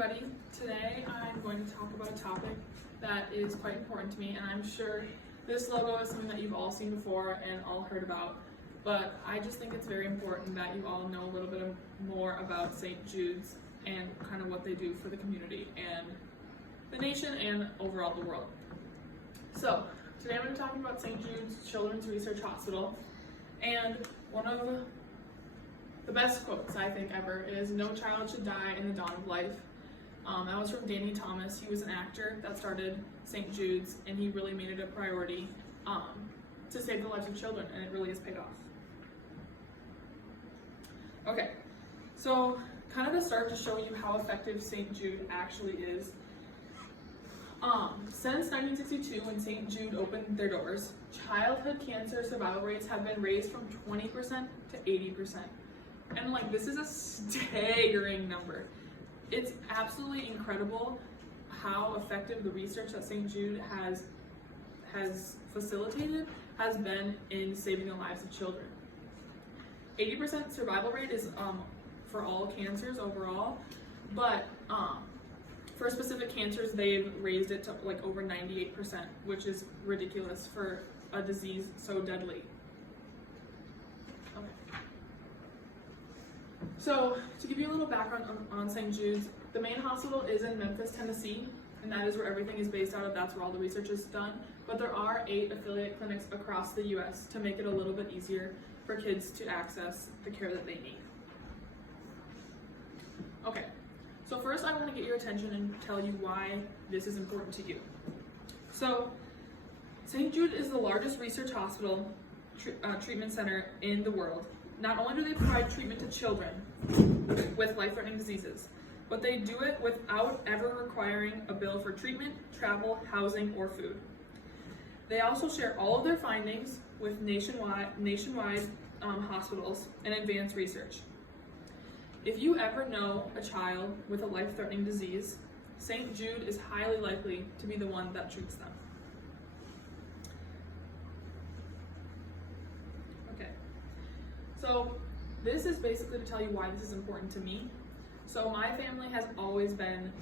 everybody. Today I'm going to talk about a topic that is quite important to me, and I'm sure this logo is something that you've all seen before and all heard about, but I just think it's very important that you all know a little bit more about St. Jude's and kind of what they do for the community and the nation and overall the world. So today I'm going to be talking about St. Jude's Children's Research Hospital, and one of the best quotes I think ever is, "No child should die in the dawn of life." That was from Danny Thomas. He was an actor that started St. Jude's, and he really made it a priority to save the lives of children, and it really has paid off. Okay, so kind of to start to show you how effective St. Jude actually is. Since 1962, when St. Jude opened their doors, childhood cancer survival rates have been raised from 20% to 80%. And this is a staggering number. It's absolutely incredible how effective the research that St. Jude has facilitated has been in saving the lives of children. 80% survival rate is for all cancers overall, but for specific cancers they've raised it to over 98%, which is ridiculous for a disease so deadly. So, to give you a little background on St. Jude's, the main hospital is in Memphis, Tennessee, and that is where everything is based out of. That's where all the research is done. But there are 8 affiliate clinics across the U.S. to make it a little bit easier for kids to access the care that they need. Okay, so first I want to get your attention and tell you why this is important to you. So, St. Jude is the largest research hospital treatment center in the world. Not only do they provide treatment to children with life-threatening diseases, but they do it without ever requiring a bill for treatment, travel, housing, or food. They also share all of their findings with nationwide hospitals and advanced research. If you ever know a child with a life-threatening disease, St. Jude is highly likely to be the one that treats them. So this is basically to tell you why this is important to me. So my family has always been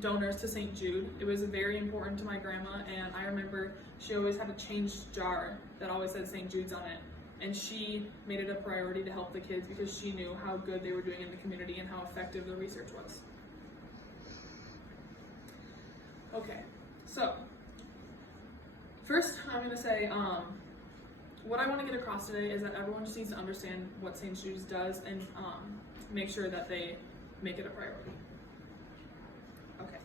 donors to St. Jude. It was very important to my grandma, and I remember she always had a changed jar that always said St. Jude's on it. And she made it a priority to help the kids because she knew how good they were doing in the community and how effective the research was. Okay, so first I'm going to say, what I want to get across today is that everyone just needs to understand what St. Jude's does and make sure that they make it a priority. Okay,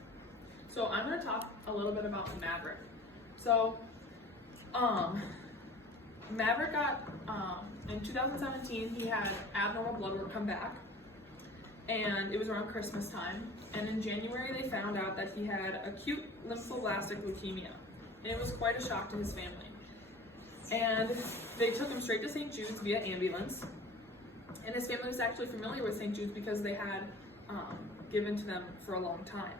so I'm going to talk a little bit about Maverick. So, Maverick got, in 2017, he had abnormal blood work come back, and it was around Christmas time, and in January they found out that he had acute lymphoblastic leukemia, and it was quite a shock to his family. And they took him straight to St. Jude's via ambulance. And his family was actually familiar with St. Jude's because they had given to them for a long time.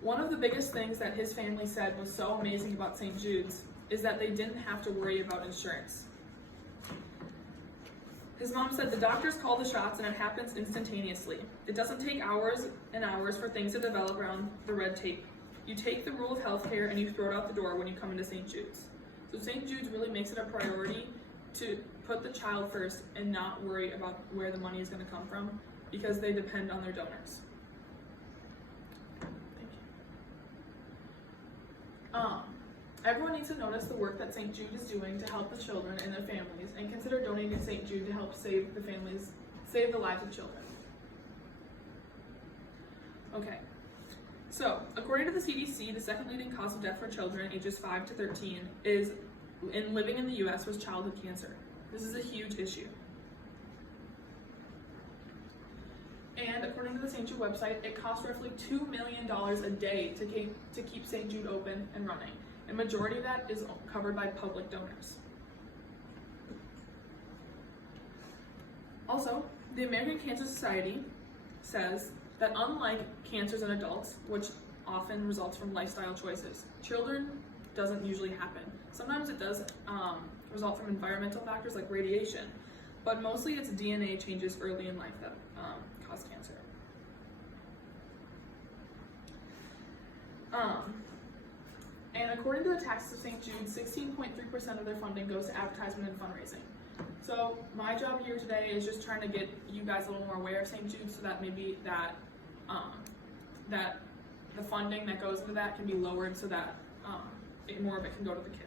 One of the biggest things that his family said was so amazing about St. Jude's is that they didn't have to worry about insurance. His mom said, "The doctors call the shots and it happens instantaneously. It doesn't take hours and hours for things to develop around the red tape. You take the rule of healthcare and you throw it out the door when you come into St. Jude's." So St. Jude's really makes it a priority to put the child first and not worry about where the money is going to come from because they depend on their donors. Thank you. Everyone needs to notice the work that St. Jude is doing to help the children and their families, and consider donating to St. Jude to help save the lives of children. Okay. So, according to the CDC, the second leading cause of death for children ages 5 to 13 living in the U.S. was childhood cancer. This is a huge issue. And according to the St. Jude website, it costs roughly $2 million a day to keep St. Jude open and running. And majority of that is covered by public donors. Also, the American Cancer Society says that unlike cancers in adults, which often results from lifestyle choices, children doesn't usually happen. Sometimes it does result from environmental factors like radiation, but mostly it's DNA changes early in life that cause cancer. And according to the Taxes of St. Jude, 16.3% of their funding goes to advertisement and fundraising. So my job here today is just trying to get you guys a little more aware of St. Jude, so that maybe that the funding that goes into that can be lowered, so that more of it can go to the kids.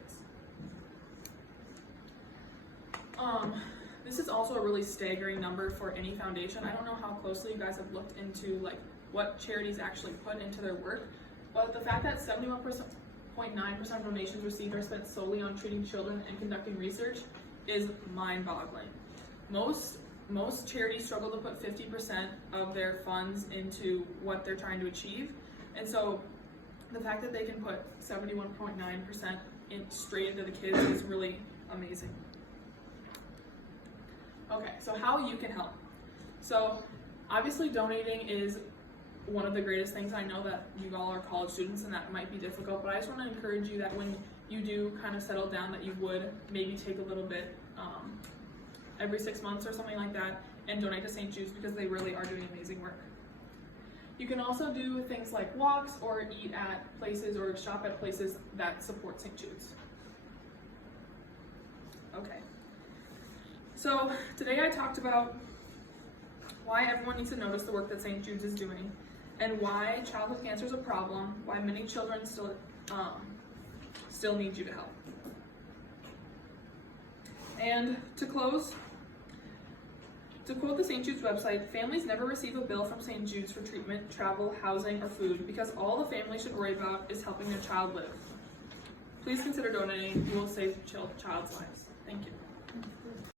This is also a really staggering number for any foundation. I don't know how closely you guys have looked into like what charities actually put into their work, but the fact that 71.9% of donations received are spent solely on treating children and conducting research is mind-boggling. Most charities struggle to put 50% of their funds into what they're trying to achieve, and so the fact that they can put 71.9% straight into the kids is really amazing. Okay, so how you can help. So obviously donating is one of the greatest things. I know that you all are college students and that might be difficult, but I just want to encourage you that when you do kind of settle down, that you would maybe take a little bit every 6 months or something like that and donate to St. Jude's, because they really are doing amazing work. You can also do things like walks or eat at places or shop at places that support St. Jude's. Okay. So today I talked about why everyone needs to notice the work that St. Jude's is doing, and why childhood cancer is a problem, why many children still need you to help. And to close, to quote the St. Jude's website, families never receive a bill from St. Jude's for treatment, travel, housing, or food, because all the family should worry about is helping their child live. Please consider donating. You will save child's lives. Thank you.